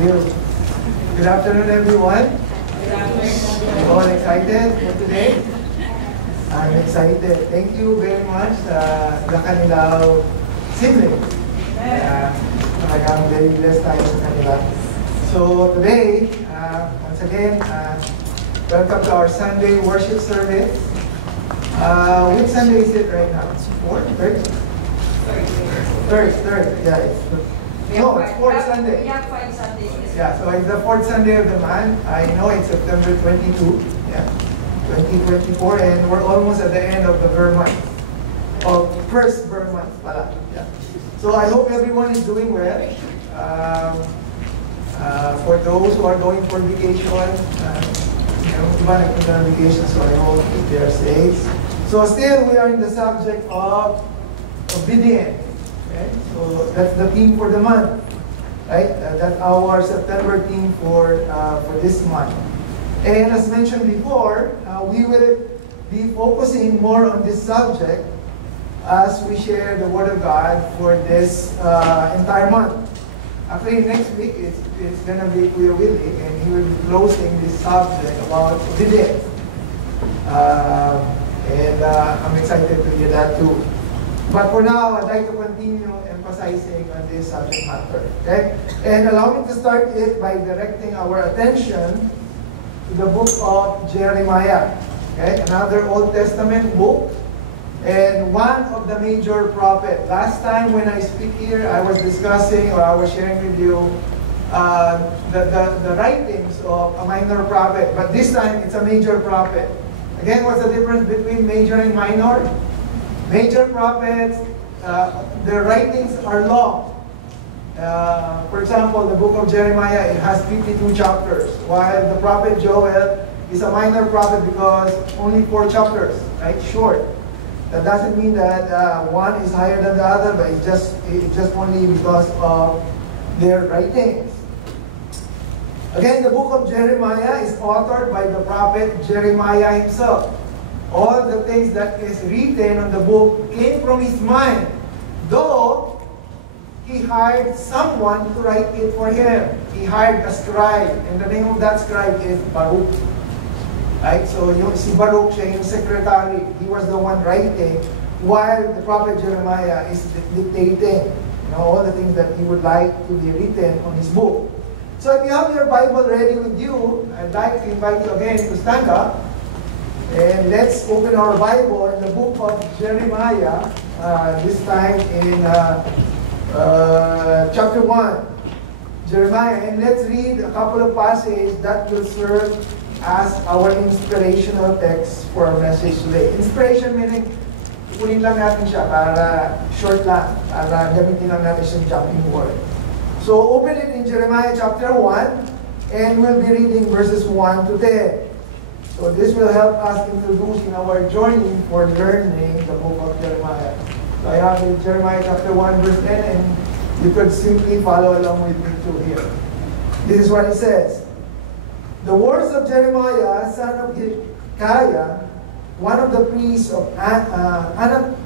you. Good afternoon, everyone. Good afternoon. You all excited for today? I'm excited. Thank you very much sa kanilang sibling. Talagang very blessed tayo sa kanila. So today, once again, welcome to our Sunday worship service. Which Sunday is it right now? Fourth? Third? Third. Yeah, it's fourth Sunday. We have 5 Sundays. Yeah, so it's the fourth Sunday of the month. I know it's September 22, yeah, 2024, and we're almost at the end of the Burr month. Of first Burr month, pala. Yeah. So I hope everyone is doing well. For those who are going for vacation, iba nagpunta ng vacation, so I hope they are safe. So still, we are in the subject of obedience. Okay? So that's the theme for the month, right? That's our September theme for this month. And as mentioned before, we will be focusing more on this subject as we share the Word of God for this entire month. Actually, next week it's going to be Kuya Willie, and he will be closing this subject about obedience. And I'm excited to hear that too. But for now, I'd like to continue emphasizing on this subject matter. Okay? And allow me to start it by directing our attention to the book of Jeremiah. Okay? Another Old Testament book, and one of the major prophets. Last time when I speak here, I was discussing, or I was sharing with you, the writings of a minor prophet. But this time, it's a major prophet. Again, what's the difference between major and minor? Major prophets, their writings are long. For example, the book of Jeremiah, it has 52 chapters, while the prophet Joel is a minor prophet because only 4 chapters, right? Short. That doesn't mean that one is higher than the other, but it's just only because of their writings. Again, the book of Jeremiah is authored by the prophet Jeremiah himself. All the things that is written on the book came from his mind, though he hired someone to write it for him. He hired a scribe, and the name of that scribe is Baruch. Right? So si Baruch, siya yung secretary. He was the one writing, while the prophet Jeremiah is dictating all the things that he would like to be written on his book. So if you have your Bible ready with you, I'd like to invite you again to stand up. And let's open our Bible in the book of Jeremiah, this time in chapter 1. Jeremiah, and let's read a couple of passages that will serve as our inspirational text for our message today. Inspiration meaning, kunin lang natin siya para short lang, para gamitin lang natin siyang jumping word. So open it in Jeremiah chapter 1, and we'll be reading verses 1 to 10. So this will help us introduce in our journey for learning the book of Jeremiah. So I have in Jeremiah chapter 1 verse 10, and you could simply follow along with me through here. This is what it says. The words of Jeremiah, son of Hilkiah, one of the priests of Anatot,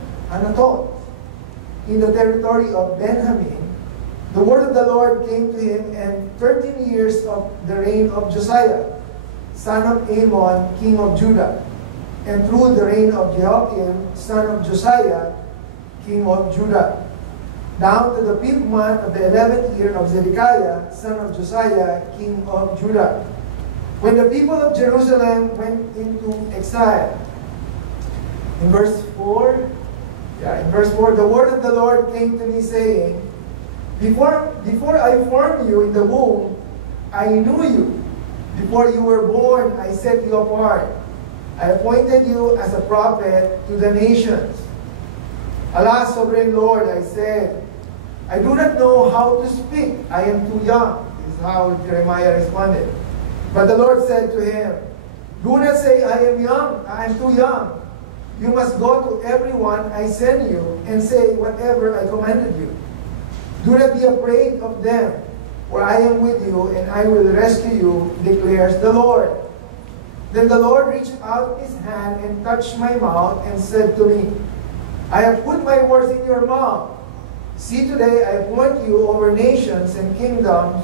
in the territory of Benjamin, the word of the Lord came to him in 13 years of the reign of Josiah, son of Amon, king of Judah, and through the reign of Jehoiakim, son of Josiah, king of Judah, down to the 5th month of the 11th year of Zedekiah, son of Josiah, king of Judah, when the people of Jerusalem went into exile. In verse 4, the word of the Lord came to me saying, Before I formed you in the womb, I knew you. Before you were born, I set you apart. I appointed you as a prophet to the nations. Alas, sovereign Lord, I said, I do not know how to speak. I am too young. This is how Jeremiah responded. But the Lord said to him, Do not say, I am young. I am too young. You must go to everyone I send you and say whatever I commanded you. Do not be afraid of them, for I am with you, and I will rescue you, declares the Lord. Then the Lord reached out his hand and touched my mouth and said to me, I have put my words in your mouth. See, today I appoint you over nations and kingdoms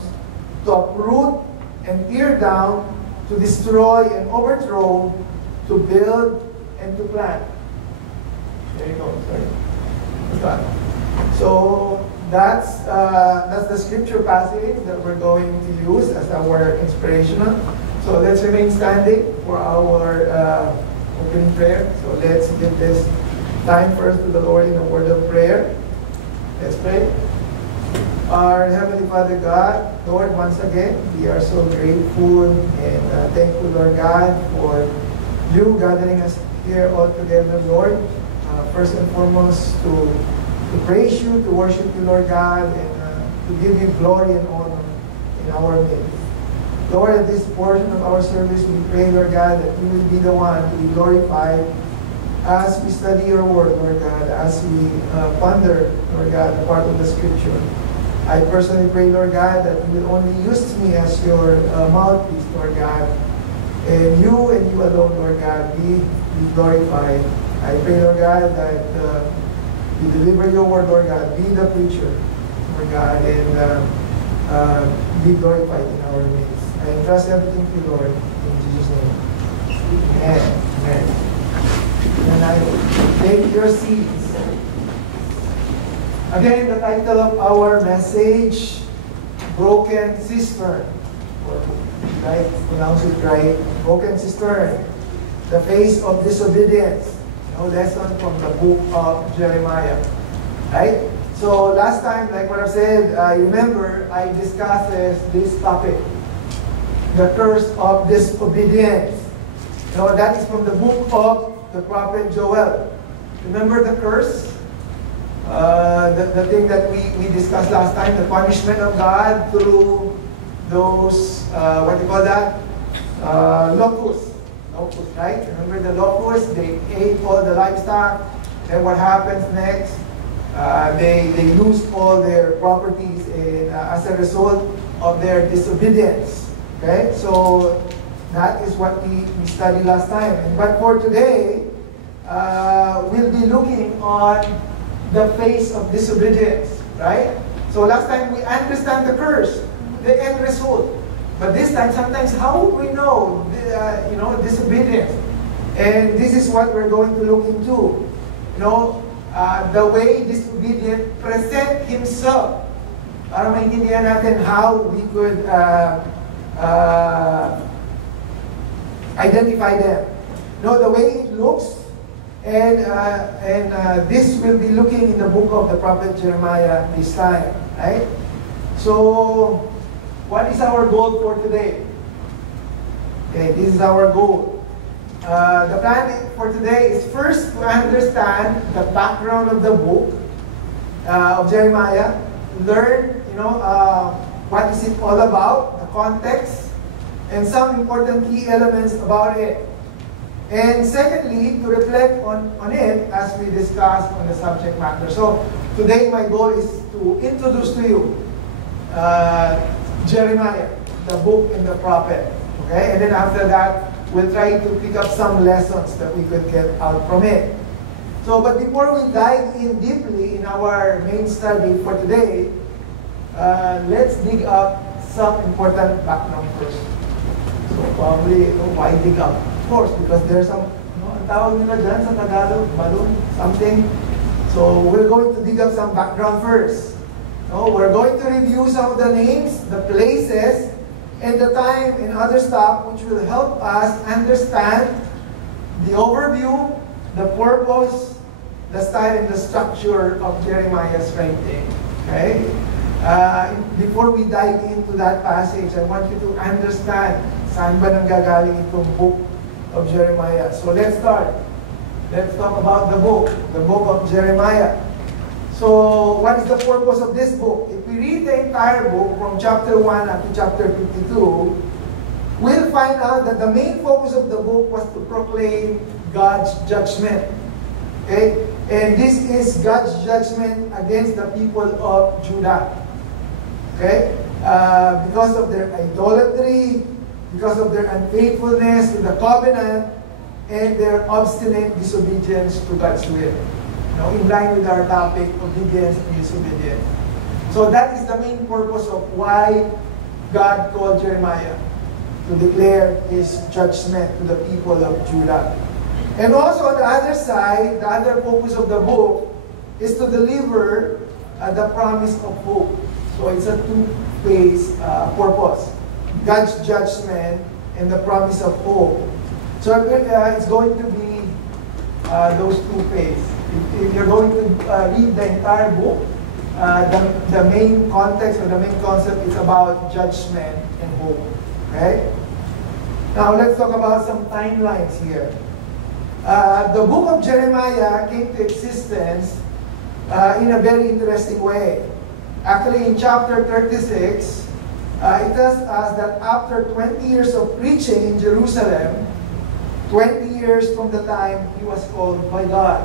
to uproot and tear down, to destroy and overthrow, to build and to plant. There you go. Sorry. So that's the scripture passage that we're going to use as our inspirational. So let's remain standing for our opening prayer. So let's give this time first to the Lord in a word of prayer. Let's pray. Our Heavenly Father God, Lord, once again, we are so grateful and thankful, Lord God, for you gathering us here all together, Lord. First and foremost, to praise you, to worship you, Lord God, and to give you glory and honor in our midst. Lord, at this portion of our service, we pray, Lord God, that you will be the one to be glorified as we study your word, Lord God, as we ponder, Lord God, the part of the scripture. I personally pray, Lord God, that you will only use me as your mouthpiece, Lord God, and you alone, Lord God, be glorified. I pray, Lord God, that you deliver your word, Lord God, be the preacher, Lord God, and be glorified in our midst. I entrust everything to you, Lord, in Jesus' name. Amen. Amen. And I take your seats. Again, the title of our message, Broken Cistern. Right? Pronounce it right. Broken Cistern. The face of disobedience. Lesson from the book of Jeremiah. Right? So last time, like what I said, I remember I discussed this topic. The curse of disobedience. That is from the book of the prophet Joel. Remember the curse? The thing that we discussed last time, the punishment of God through those, what do you call that? Locusts. Locusts, right? Remember the locusts? They ate all the livestock. Then what happens next? They lose all their properties as a result of their disobedience. Okay, so that is what we studied last time. But for today, we'll be looking on the face of disobedience, right? So last time we understand the curse, the end result. But this time, sometimes, how would we know, disobedience? And this is what we're going to look into. The way disobedient present himself. Para maintindihan natin how we could identify them. The way it looks, and this will be looking in the book of the prophet Jeremiah this time, right? So, what is our goal for today? Okay, this is our goal. The plan for today is first to understand the background of the book of Jeremiah, learn, what is it all about, the context, and some important key elements about it. And secondly, to reflect on it as we discuss on the subject matter. So today my goal is to introduce to you Jeremiah, the book and the prophet. Okay, and then after that, we'll try to pick up some lessons that we could get out from it. So, but before we dive in deeply in our main study for today, let's dig up some important background first. So probably, why dig up? Of course, because there's some, ang tawag nila dyan sa Tagalog, balloon, something. So we're going to dig up some background first. We're going to review some of the names, the places, and the time and other stuff which will help us understand the overview, the purpose, the style, and the structure of Jeremiah's writing. Okay? Before we dive into that passage, I want you to understand saan ba nanggagaling itong book of Jeremiah. So let's start. Let's talk about the book of Jeremiah. So what is the purpose of this book? If we read the entire book from chapter 1 up to chapter 52, we'll find out that the main focus of the book was to proclaim God's judgment. Okay? And this is God's judgment against the people of Judah. Okay? Because of their idolatry, because of their unfaithfulness to the covenant, and their obstinate disobedience to God's will. In line with our topic, obedience and disobedience. So that is the main purpose of why God called Jeremiah to declare His judgment to the people of Judah. And also on the other side, the other focus of the book is to deliver the promise of hope. So it's a two-phase purpose. God's judgment and the promise of hope. So it's going to be those two phases. If you're going to read the entire book, the main context or the main concept is about judgment and hope. Okay? Now let's talk about some timelines here. The book of Jeremiah came to existence in a very interesting way. Actually, in chapter 36, it tells us that after 20 years of preaching in Jerusalem, 20 years from the time he was called by God.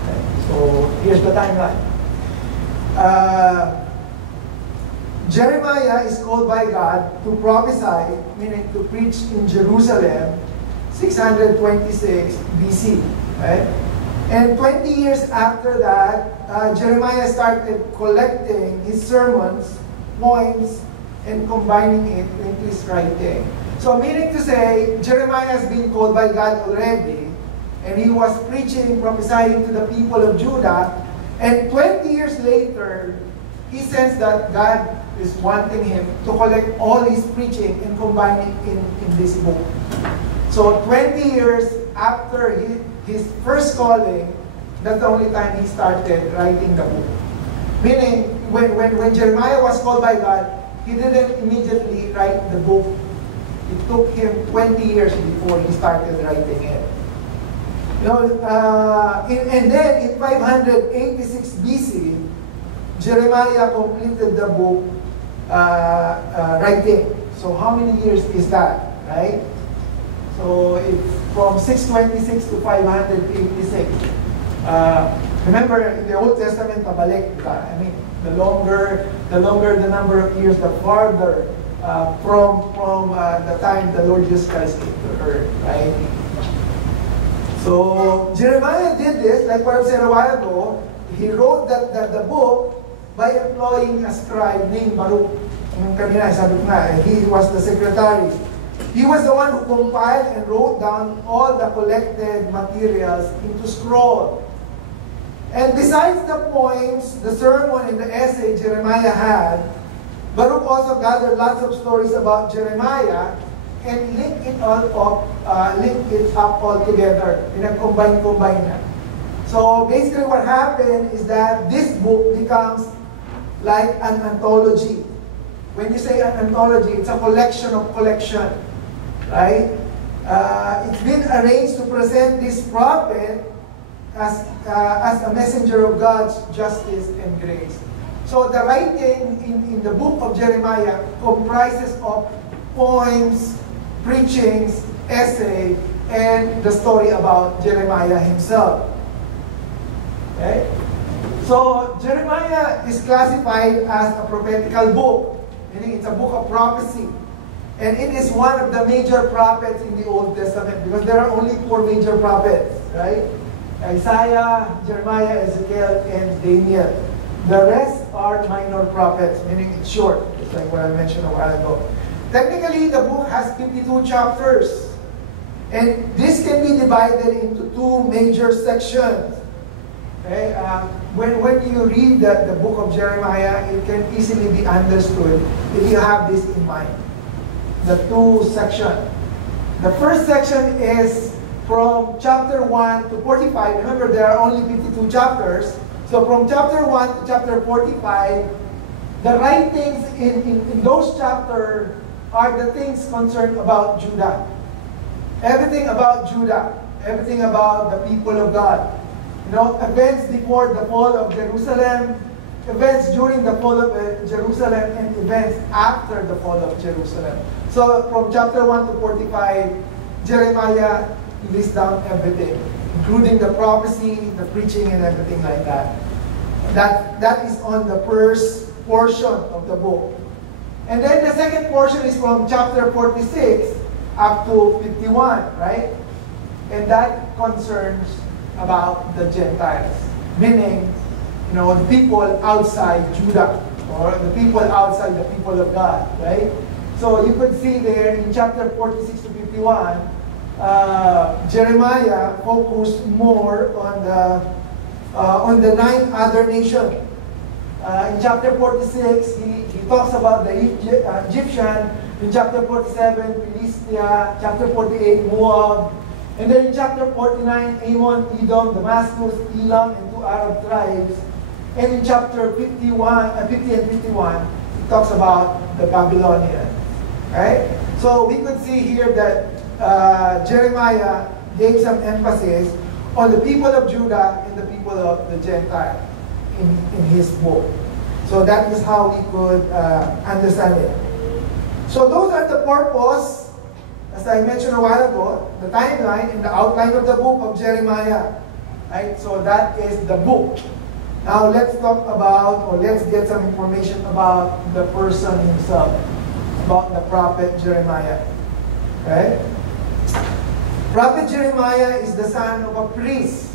Okay, so here's the timeline. Jeremiah is called by God to prophesy, meaning to preach in Jerusalem, 626 BC. Right? And 20 years after that, Jeremiah started collecting his sermons, points, and combining it into his writing. So meaning to say, Jeremiah has been called by God already, and he was preaching, prophesying to the people of Judah, and 20 years later, he sensed that God is wanting him to collect all his preaching and combine it in this book. So 20 years after his first calling, that's the only time he started writing the book. Meaning, when Jeremiah was called by God, he didn't immediately write the book. It took him 20 years before he started writing it. You know, and then in 586 BC, Jeremiah completed the book writing. So how many years is that, right? So it's from 626 to 586. Remember, in the Old Testament, pabalik, I mean, the longer the number of years, the farther from the time the Lord Jesus Christ came to earth, right? So Jeremiah did this, like what I said a while ago. He wrote the book by employing a scribe named Baruch. Kanina, sabi ko nga, he was the secretary. He was the one who compiled and wrote down all the collected materials into scroll. And besides the poems, the sermon, and the essay Jeremiah had, Baruch also gathered lots of stories about Jeremiah and linked it up all together in a combine. So basically what happened is that this book becomes like an anthology. When you say an anthology, it's a collection of collection, right? It's been arranged to present this prophet as a messenger of God's justice and grace. So the writing in the book of Jeremiah comprises of poems, preachings, essay, and the story about Jeremiah himself. Okay? So Jeremiah is classified as a prophetical book, meaning it's a book of prophecy. And it is one of the major prophets in the Old Testament because there are only 4 major prophets, right? Isaiah, Jeremiah, Ezekiel, and Daniel. The rest are minor prophets, meaning it's short, just like what I mentioned a while ago. Technically, the book has 52 chapters. And this can be divided into 2 major sections. Okay? When you read the book of Jeremiah, it can easily be understood if you have this in mind. The 2 sections. The first section is from chapter 1 to 45. Remember, there are only 52 chapters. So from chapter 1 to chapter 45, the writings in those chapters are the things concerned about Judah. Everything about Judah. Everything about the people of God. You know, events before the fall of Jerusalem, events during the fall of Jerusalem, and events after the fall of Jerusalem. So from chapter 1 to 45, Jeremiah lists down everything, including the prophecy, the preaching, and everything like that. That is on the first portion of the book. And then the second portion is from chapter 46 up to 51, right? And that concerns about the Gentiles, meaning, you know, the people outside Judah. or the people outside the people of God, right? So you could see there in chapter 46 to 51, Jeremiah focused more on the 9 other nations. In chapter 46, he talks about the Egyptian. In chapter 47, Philistia. Chapter 48, Moab. And then in chapter 49, Ammon, Edom, Damascus, Elam, and 2 Arab tribes. And in chapter 50 and 51, he talks about the Babylonians. Right? So we could see here that Jeremiah gave some emphasis on the people of Judah and the people of the Gentile in his book. So that is how we could understand it. So those are the purpose, as I mentioned a while ago, the timeline and the outline of the book of Jeremiah. Right? So that is the book. Now let's talk about, or let's get some information about the person himself, about the prophet Jeremiah. Right? Prophet Jeremiah is the son of a priest.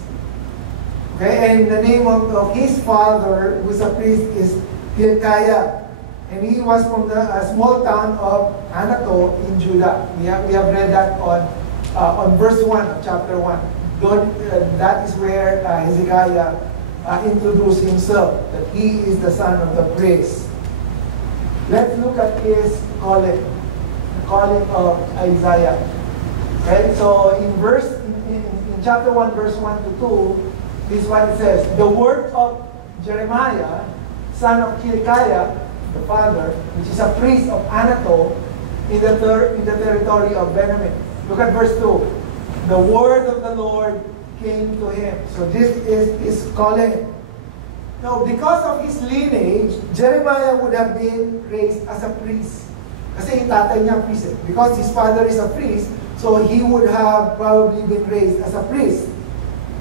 Okay, and the name of his father, who is a priest, is Hilkiah. And he was from the small town of Anato in Judah. We have read that on verse 1 of chapter 1. That is where Hezekiah introduced himself, that he is the son of the priest. Let's look at his calling, the calling of Isaiah. Okay, so in chapter 1, verse 1 to 2, this is what it says. The word of Jeremiah, son of Hilkiah, the father, which is a priest of Anato in the territory of Benjamin. Look at verse 2. The word of the Lord came to him. So this is his calling. Now, because of his lineage, Jeremiah would have been raised as a priest. Kasi yung tatay niya priest. Because his father is a priest, so he would have probably been raised as a priest.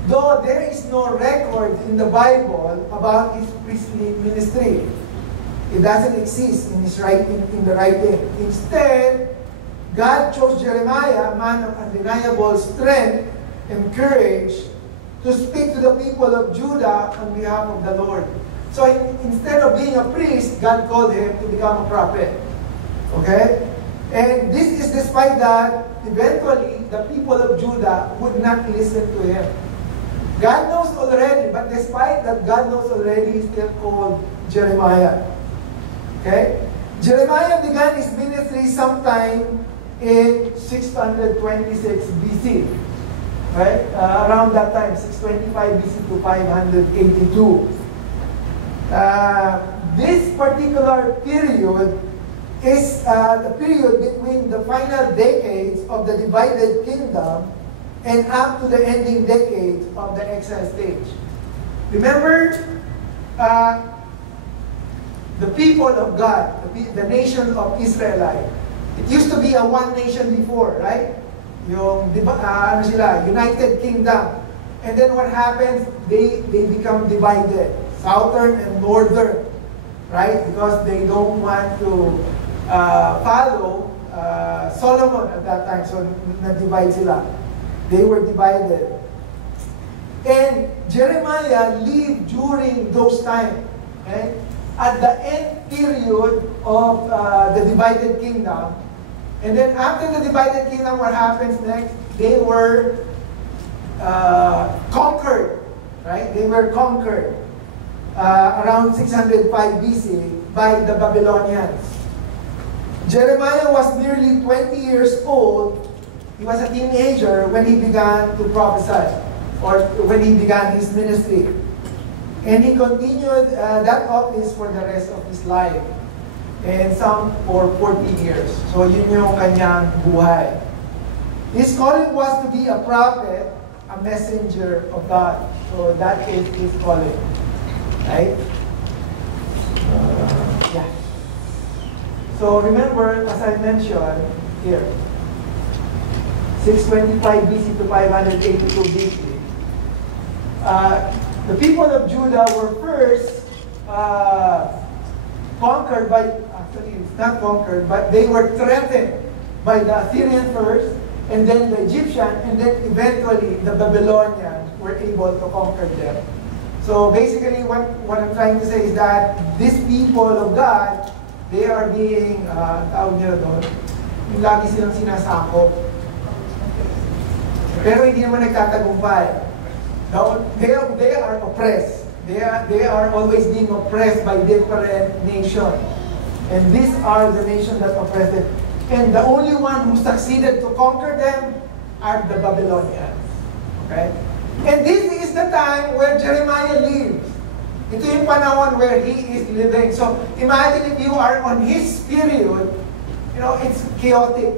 Though there is no record in the Bible about his priestly ministry. It doesn't exist in the writing. Instead, God chose Jeremiah, a man of undeniable strength and courage, to speak to the people of Judah on behalf of the Lord. So instead of being a priest, God called him to become a prophet. Okay? And this is despite that, eventually, the people of Judah would not listen to him. God knows already, but despite that God knows already, he still called Jeremiah. Okay? Jeremiah began his ministry sometime in 626 BC. Right? Around that time, 625 BC to 582. This particular period is the period between the final decades of the divided kingdom and up to the ending decades of the exile stage. Remember, the people of God, the nation of Israelite. It used to be a one nation before, right? Yung United Kingdom. And then what happens? They become divided, southern and northern, right? Because they don't want to follow Solomon at that time, so na-divide sila. They were divided. And Jeremiah lived during those times. Okay? At the end period of the divided kingdom. And then after the divided kingdom, what happens next? They were conquered. Right? They were conquered around 605 BC by the Babylonians. Jeremiah was nearly 20 years old. He was a teenager when he began to prophesy, or when he began his ministry. And he continued that office for the rest of his life. And some for 40 years. So yun yung kanyang buhay. His calling was to be a prophet, a messenger of God. So that is his calling. Right? Yeah. So remember, as I mentioned here, 625 BC to 582 BC, the people of Judah were first conquered by, actually it's not conquered, but they were threatened by the Assyrian first, and then the Egyptian, and then eventually the Babylonians were able to conquer them. So basically, what I'm trying to say is that these people of God, they are being, tawag nila doon, yung lagi silang sinasakop. Pero hindi naman nagtatagumpay. They are oppressed. They are always being oppressed by different nations. And these are the nations that oppress them. And the only one who succeeded to conquer them are the Babylonians. Okay? And this is the time where Jeremiah lives. Ito yung panahon where he is living. So imagine if you are on his period, it's chaotic.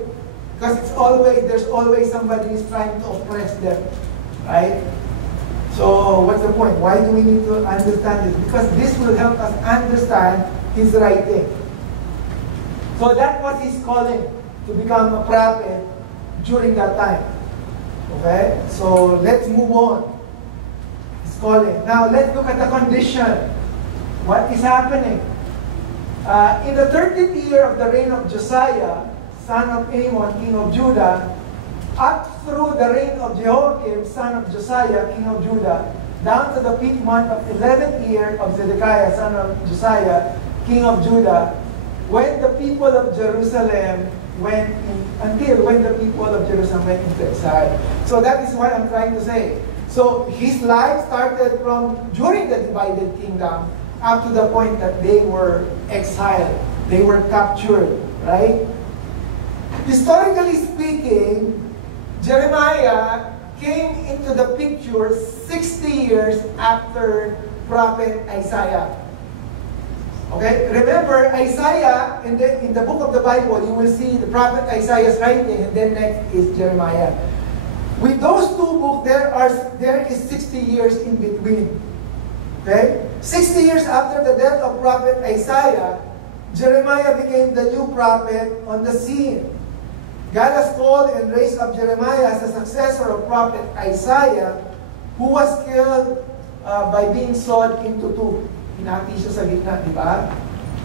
Because there's always somebody who's trying to oppress them. Right? So what's the point? Why do we need to understand this? Because this will help us understand his writing. So that was his calling, to become a prophet during that time. Okay? So let's move on. His calling. Now let's look at the condition. What is happening? In the 30th year of the reign of Josiah, son of Amon, king of Judah, up through the reign of Jehoiakim, son of Josiah, king of Judah, down to the 5th month of 11th year of Zedekiah, son of Josiah, king of Judah, when the people of Jerusalem until when the people of Jerusalem went into exile. So that is what I'm trying to say. So his life started from during the divided kingdom up to the point that they were exiled. They were captured, right? Historically speaking, Jeremiah came into the picture 60 years after prophet Isaiah. Okay? Remember, Isaiah, in the book of the Bible, you will see the prophet Isaiah's writing, and then next is Jeremiah. With those two books, there is 60 years in between. Okay? 60 years after the death of prophet Isaiah, Jeremiah became the new prophet on the scene. God has called and raised up Jeremiah as a successor of prophet Isaiah, who was killed by being sawed into two. Hinati siya sa gitna, di ba?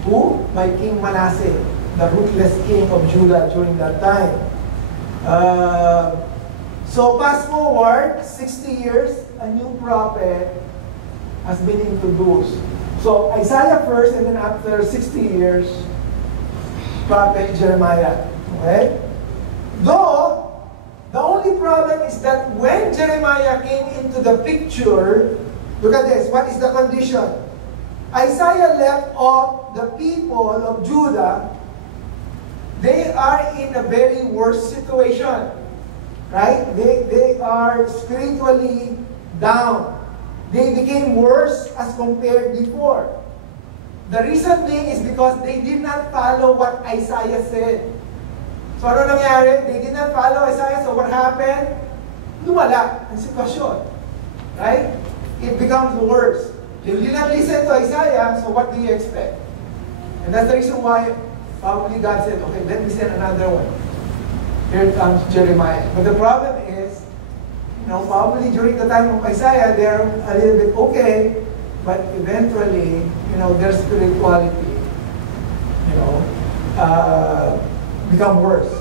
Who? By King Manasseh, the ruthless king of Judah during that time. So fast forward, 60 years, a new prophet has been introduced. So Isaiah first, and then after 60 years, prophet Jeremiah. Okay? Though, the only problem is that when Jeremiah came into the picture, look at this, what is the condition? Isaiah left off the people of Judah. They are in a very worse situation. Right? They are spiritually down. They became worse as compared before. The reason being is because they did not follow what Isaiah said. So ano nangyari? They did not follow Isaiah. So what happened? Lumala ang sitwasyon. Right? It becomes worse. They did not listen to Isaiah, so what do you expect? And that's the reason why probably God said, okay, let me send another one. Here comes Jeremiah. But the problem is, probably during the time of Isaiah, they're a little bit okay, but eventually, their spirituality, become worse.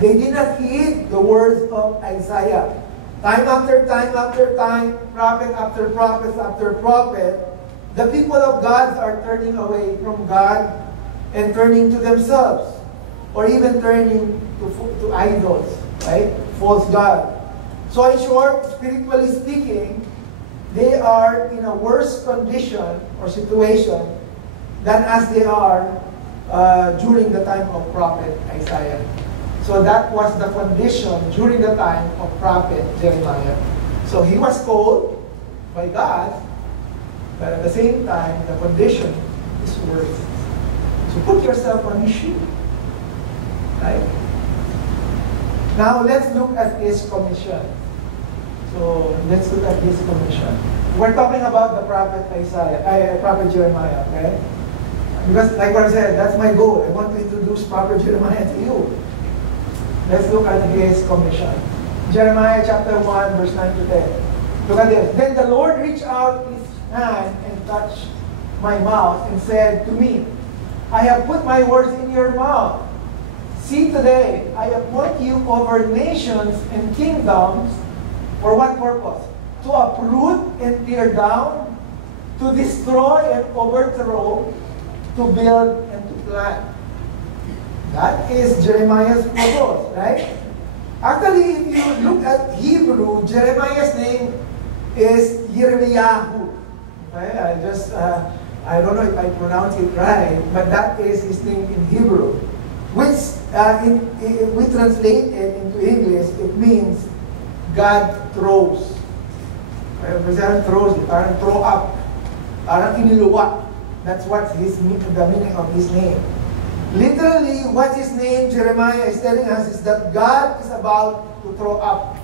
They did not heed the words of Isaiah. Time after time after time, prophet after prophet after prophet, the people of God are turning away from God and turning to themselves, or even turning to idols, right? False God. So in short, spiritually speaking, they are in a worse condition or situation than as they are during the time of prophet Isaiah. So that was the condition during the time of prophet Jeremiah. So he was called by God, but at the same time, the condition is worse. So put yourself on his shoe. Right? Now let's look at his commission. So let's look at his commission. We're talking about the prophet prophet Jeremiah, okay? Because like what I said, that's my goal. I want to introduce prophet Jeremiah to you. Let's look at his commission. Jeremiah chapter 1, verse 9 to 10. Look at this. Then the Lord reached out his hand and touched my mouth and said to me, I have put my words in your mouth. See today, I appoint you over nations and kingdoms. For what purpose? To to uproot and tear down, to destroy and overthrow, to build and to plant. That is Jeremiah's purpose, right? Actually, if you look at Hebrew, Jeremiah's name is Yirmiyahu. Okay? I don't know if I pronounce it right, but that is his name in Hebrew, which if we translate it into English, it means God throws. Parang throws, parang throw up, parang iniluwa. That's what the meaning of his name. Literally, what his name, Jeremiah, is telling us is that God is about to throw up.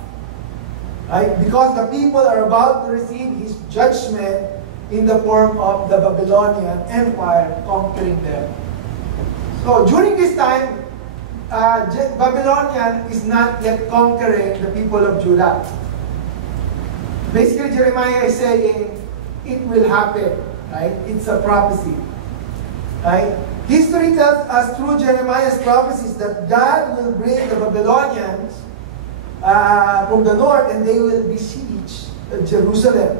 Right? Because the people are about to receive his judgment in the form of the Babylonian Empire conquering them. So during this time, Babylonian is not yet conquering the people of Judah. Basically, Jeremiah is saying, it will happen. Right? It's a prophecy. Right? History tells us through Jeremiah's prophecies that God will bring the Babylonians from the north and they will besiege Jerusalem.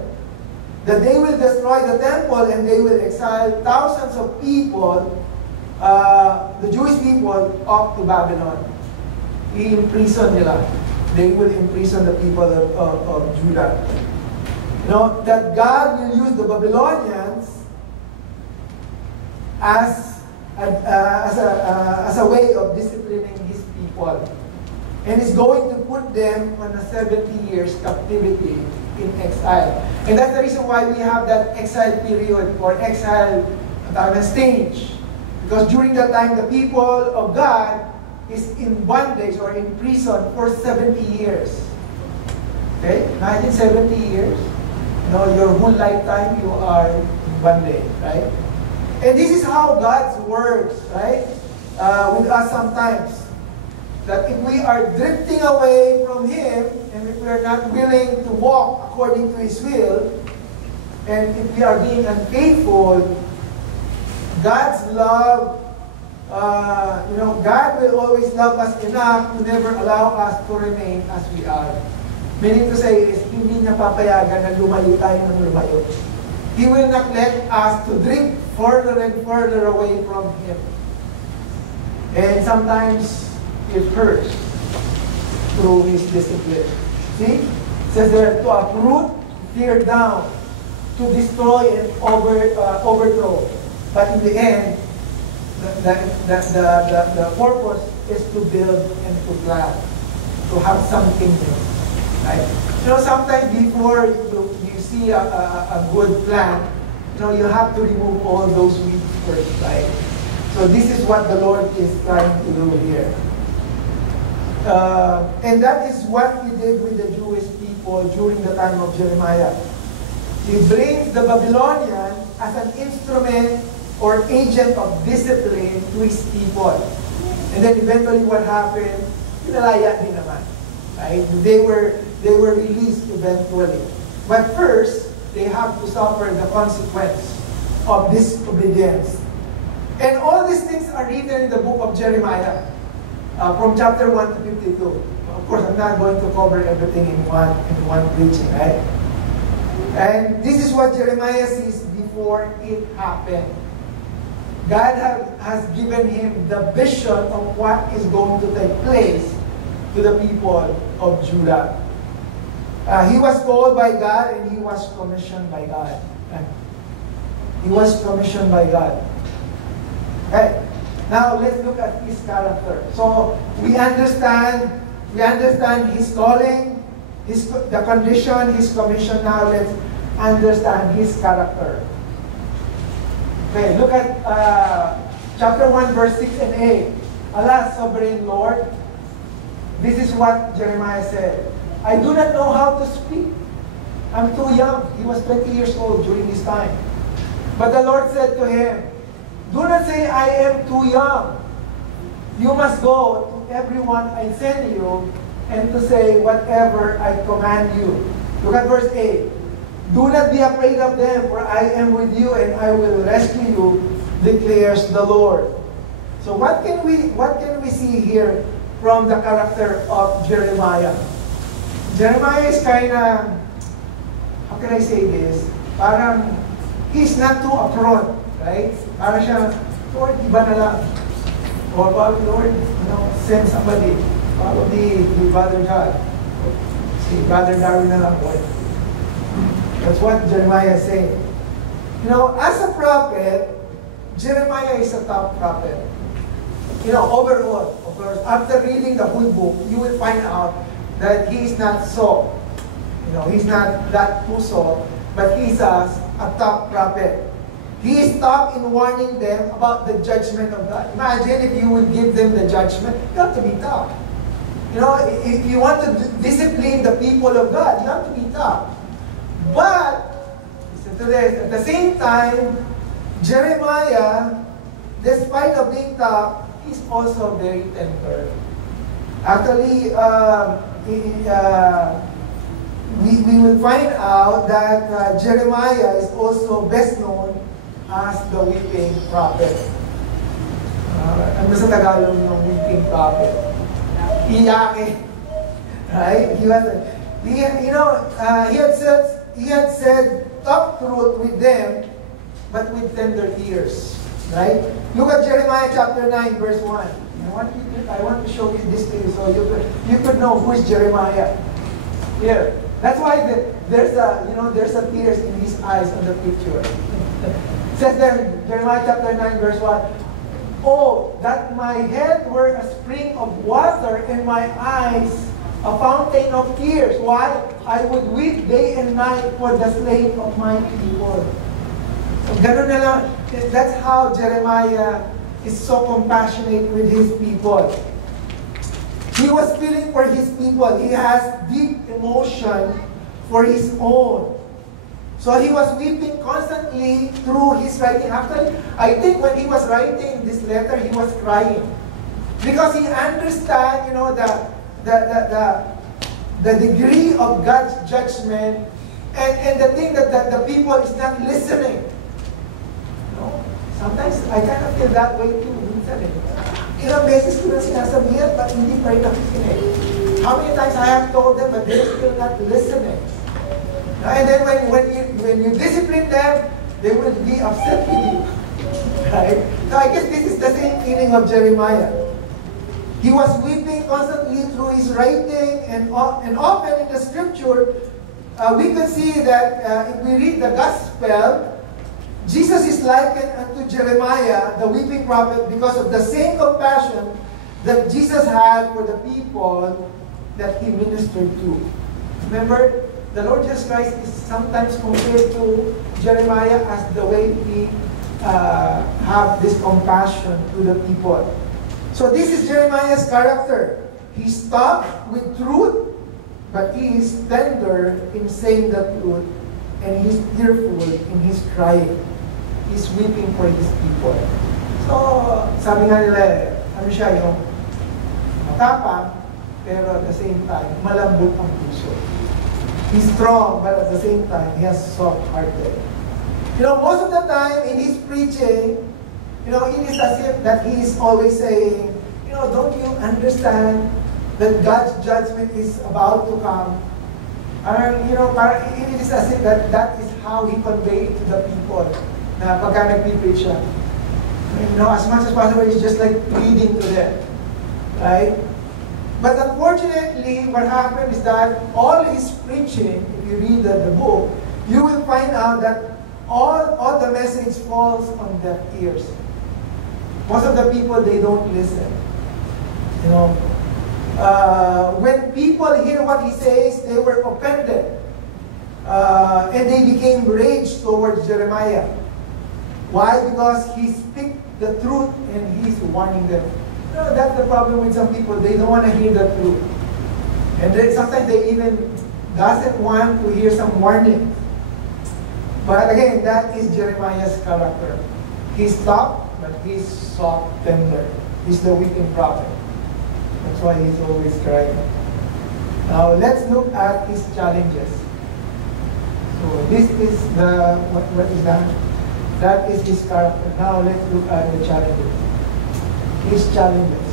That they will destroy the temple and they will exile thousands of people, the Jewish people, up to Babylon. I-imprison nila. They will imprison the people of Judah. You know, that God will use the Babylonians as a way of disciplining his people. And he's going to put them on a 70 years captivity in exile. And that's the reason why we have that exile period or exile stage. Because during that time, the people of God is in bondage or in prison for 70 years. Okay? Imagine 70 years. You know, your whole lifetime you are in bondage, right? And this is how God works, right? With us sometimes. That if we are drifting away from Him, and if we are not willing to walk according to His will, and if we are being unfaithful, God's love, God will always love us enough to never allow us to remain as we are. Meaning to say is, hindi niya papayagan na lumayo tayo ng lumayo. He will not let us to drift further and further away from Him. And sometimes, it hurts through His discipline. See? It says there, to uproot, tear down, to destroy and overthrow. But in the end, the purpose is to build and to plant, to have something new. Right? You know, sometimes before you see a good plant, you have to remove all those weeds first, right? So this is what the Lord is trying to do here. And that is what He did with the Jewish people during the time of Jeremiah. He brings the Babylonian as an instrument or agent of discipline to His people. And then eventually what happened? Pinalaya din naman. Right? They were released eventually. But first, they have to suffer the consequence of disobedience. And all these things are written in the book of Jeremiah. From chapter 1 to 52. Of course, I'm not going to cover everything in one preaching, right? And this is what Jeremiah sees before it happened. God has given him the vision of what is going to take place to the people of Judah. He was called by God and he was commissioned by God. He was commissioned by God. Okay. Now let's look at his character. So we understand his calling, the condition, his commission. Now let's understand his character. Okay, look at chapter 1, verse 6 and 8. Alas, sovereign Lord, this is what Jeremiah said. I do not know how to speak. I'm too young. He was 20 years old during this time. But the Lord said to him, do not say, I am too young. You must go to everyone I send you and to say whatever I command you. Look at verse 8. Do not be afraid of them, for I am with you and I will rescue you, declares the Lord. So what can we see here from the character of Jeremiah? Jeremiah is kind of how can I say this? Parang, he's not too upfront, right? Parang siya, Lord, iba na lang. Or probably, Lord, send somebody. Probably with Brother God. See, Brother Darwin na lang, boy. That's what Jeremiah is saying. As a prophet, Jeremiah is a top prophet. Overall, of course, after reading the whole book, you will find out that he is not so. He's not that puso, but he's a top prophet. He is top in warning them about the judgment of God. Imagine if you would give them the judgment, you have to be tough. If you want to discipline the people of God, you have to be tough. But, listen to this, at the same time, Jeremiah, despite of being tough, is also very tender. Actually, we will find out that Jeremiah is also best known as the weeping prophet. Ano sa Tagalog ng weeping prophet? Iyakin. Right? He had said tough truth with them, but with tender tears. Right? Look at Jeremiah chapter 9, verse 1. I want to show you this to you so you could know who is Jeremiah. Here. That's why there's a tears in his eyes on the picture. It says there, Jeremiah chapter 9, verse 1, "Oh, that my head were a spring of water and my eyes a fountain of tears. Why? I would weep day and night for the slain of my people." So, ganun na lang. That's how Jeremiah is so compassionate with his people. He was feeling for his people. He has deep emotion for his own. So he was weeping constantly through his writing. Actually, I think when he was writing this letter, he was crying. Because he understands, the degree of God's judgment and the thing that the people is not listening. Sometimes I kind of feel that way too. Ilang beses ko na sinasabihan, but hindi pa rin nakikinig. How many times I have told them, but they're still not listening. And then when you discipline them, they will be upset with you. Right? So I guess this is the same feeling of Jeremiah. He was weeping constantly through his writing, and often in the scripture, we can see that if we read the gospel, Jesus is likened unto Jeremiah, the weeping prophet, because of the same compassion that Jesus had for the people that he ministered to. Remember, the Lord Jesus Christ is sometimes compared to Jeremiah as the way he have this compassion to the people. So this is Jeremiah's character. He's tough with truth, but he is tender in saying the truth, and he's tearful in his crying. He's weeping for his people. So, sabi nga nila, ano siya, yung matapang, pero at the same time, malambot ang puso. He's strong, but at the same time, he has soft-hearted. Most of the time in his preaching, it is as if that he is always saying, don't you understand that God's judgment is about to come? It is as if that is how he conveyed to the people na pagka nag-preach siya. As much as possible, he's just like pleading to them. Right? But unfortunately, what happened is that all his preaching, if you read the book, you will find out that all the message falls on deaf ears. Most of the people, they don't listen. When people hear what he says, they were offended. And they became rage towards Jeremiah. Why? Because he speaks the truth and he's warning them. That's the problem with some people. They don't want to hear the truth. And then sometimes they even doesn't want to hear some warning. But again, that is Jeremiah's character. He's tough, but he's soft, tender. He's the weeping prophet. That's why he's always crying. Now, let's look at his challenges. So, this is what is that? That is his character. Now, let's look at the challenges. His challenges.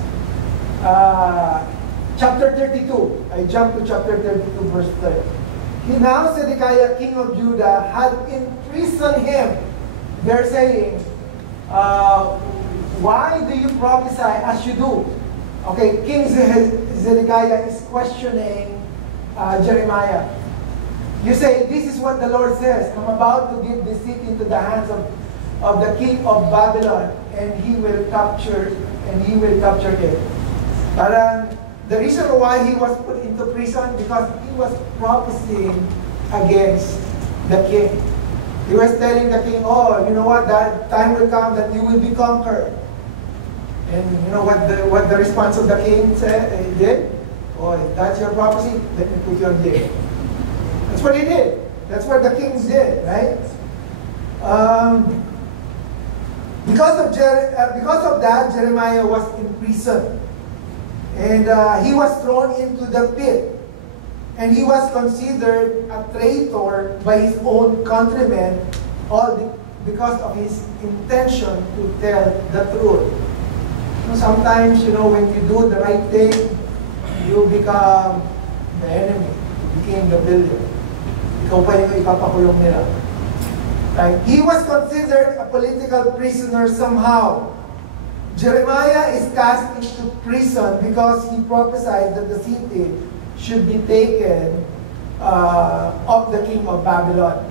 Chapter 32. I jump to chapter 32, verse 3. Now Zedekiah, king of Judah, had imprisoned him. They're saying, why do you prophesy as you do? Okay, King Zedekiah is questioning Jeremiah. You say, this is what the Lord says, I'm about to give this city into the hands of the king of Babylon, and he will capture it. Parang, the reason why he was put into prison, because he was prophesying against the king. He was telling the king, oh, you know what, that time will come that you will be conquered. And you know what the response of the king did? Oh, if that's your prophecy, let me put you on jail. That's what he did. That's what the kings did, right? Because of that, Jeremiah was in prison. And he was thrown into the pit. And he was considered a traitor by his own countrymen, all because of his intention to tell the truth. So sometimes, when you do the right thing, you become the enemy. You became the villain. Ikaw pa yung ipapakulong nila. Right? He was considered a political prisoner somehow. Jeremiah is cast into prison because he prophesied that the city should be taken of the king of Babylon.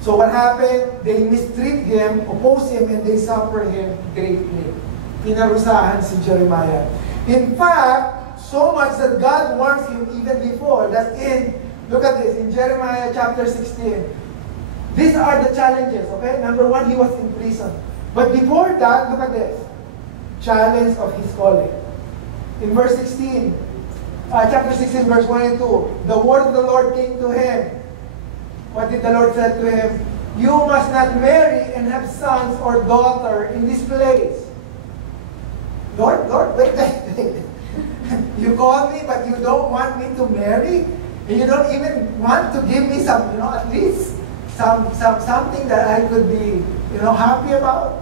So what happened? They mistreat him, oppose him, and they suffer him greatly. Pinarusahan si Jeremiah. In fact, so much that God warns him even before. Look at this, in Jeremiah chapter 16. These are the challenges, okay? Number one, he was in prison. But before that, look at this. Challenge of his calling. In verse 16, chapter 16, verse 1 and 2, the word of the Lord came to him. What did the Lord say to him? You must not marry and have sons or daughter in this place. Lord, wait. You called me, but you don't want me to marry? And you don't even want to give me some, at least something that I could be, happy about?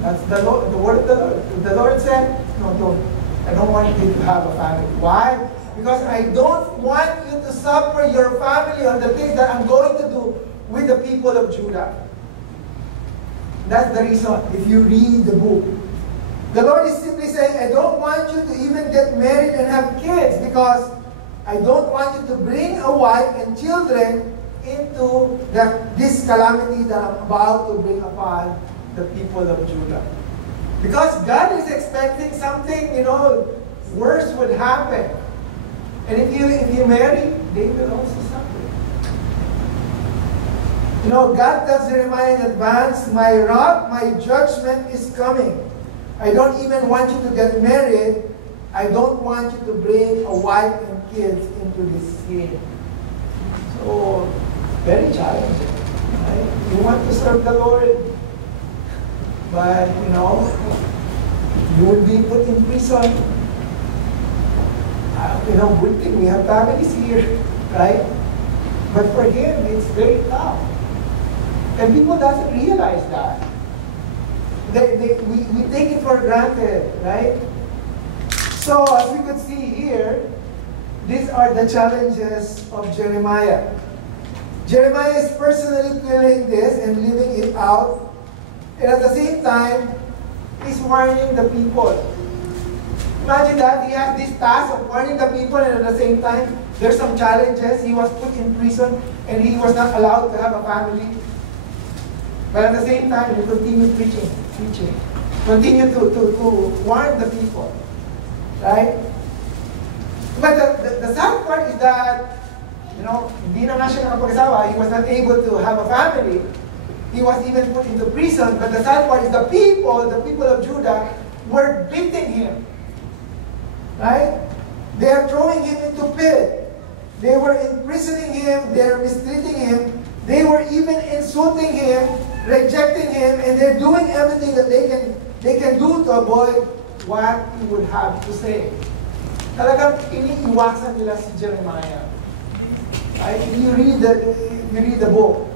That's the word of the Lord. The Lord said, no, I don't want you to have a family. Why? Because I don't want you to suffer your family on the things that I'm going to do with the people of Judah. That's the reason, if you read the book. The Lord is simply saying, I don't want you to even get married and have kids because I don't want you to bring a wife and children into this calamity that I'm about to bring upon the people of Judah. Because God is expecting something, worse would happen. And if you marry, they will also suffer. God tells Jeremiah in advance, my wrath, my judgment is coming. I don't even want you to get married. I don't want you to bring a wife and kids into this sin. So, very challenging. Right? You want to serve the Lord, but, you will be put in prison. Good thing we have families here, right? But for him, it's very tough. And people doesn't realize that. We take it for granted, right? So, as we could see here, these are the challenges of Jeremiah. Jeremiah is personally feeling this and living it out. And at the same time, he's warning the people. Imagine that, he has this task of warning the people, and at the same time, there's some challenges. He was put in prison, and he was not allowed to have a family. But at the same time, he continued preaching. Continue to warn the people. Right? But the sad part is that, hindi na nga siya nakapag-asawa. He was not able to have a family. He was even put into prison. But the sad part is the people of Judah, were beating him. Right? They are throwing him into pit. They were imprisoning him. They are mistreating him. They were even insulting him, rejecting him, and they're doing everything that they can do to avoid what he would have to say. Talagang iniiwasan nila si Jeremiah. Right? You read the book.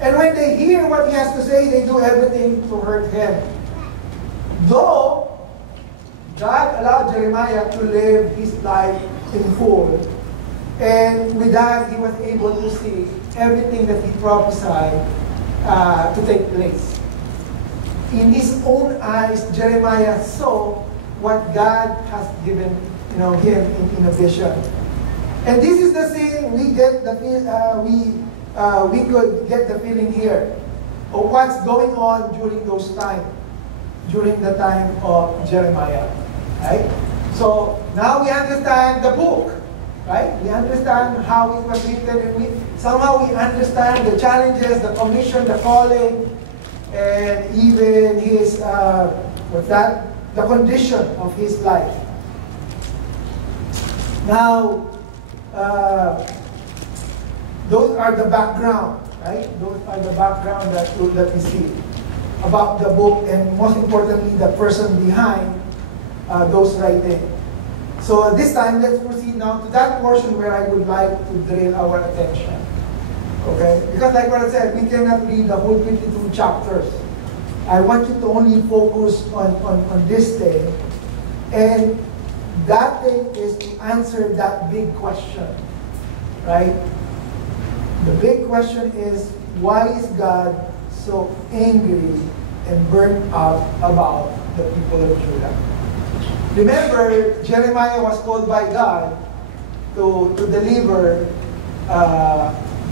And when they hear what he has to say, they do everything to hurt him. Though God allowed Jeremiah to live his life in full, And with that, he was able to see everything that he prophesied to take place. In his own eyes, Jeremiah saw what God has given him in a vision. And this is the thing we get we could get the feeling here of what's going on during the time of Jeremiah. Right? So now we understand the book. Right? We understand how it was written, and somehow we understand the challenges, the commission, the calling, and even his the condition of his life. Now, those are the background, right? Those are the background that we see about the book, and most importantly, the person behind those writings. So this time, let's proceed now to that portion where I would like to draw our attention. Okay? Because like what I said, we cannot read the whole 52 chapters. I want you to only focus on this thing. And that thing is to answer that big question. Right? The big question is, why is God so angry and burnt out about the people of Judah? Remember, Jeremiah was called by God to deliver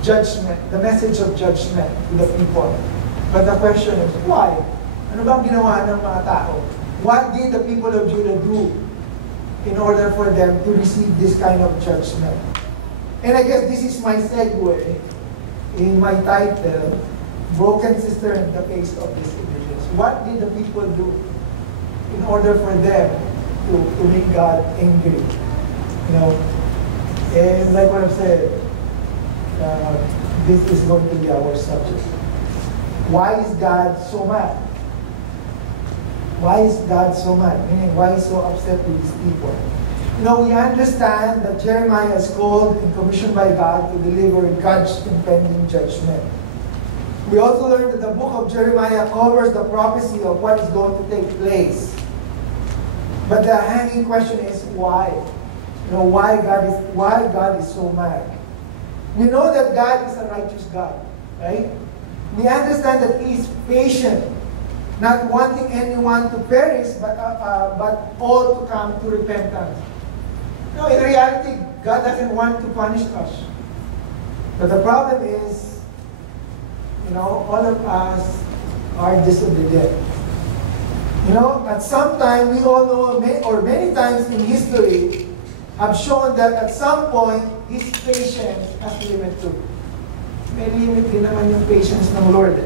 judgment, the message of judgment to the people. But the question is, why? Ano bang ginawa ng mga tao? What did the people of Judah do in order for them to receive this kind of judgment? And I guess this is my segue in my title, Broken Cistern in the Face of Disobedience. What did the people do in order for them to make God angry? And like what I've said, this is going to be our subject. Why is God so mad? Why is God so mad? Meaning, why is he so upset with these people? We understand that Jeremiah is called and commissioned by God to deliver God's impending judgment. We also learned that the book of Jeremiah covers the prophecy of what is going to take place. But the hanging question is, why? Why God is so mad? We know that God is a righteous God, right? We understand that He is patient, not wanting anyone to perish, but all to come to repentance. In reality, God doesn't want to punish us. But the problem is, all of us are disobedient. At some time, we all know, or many times in history, have shown that at some point, His patience has limit too. May limit din naman yung patience ng Lord.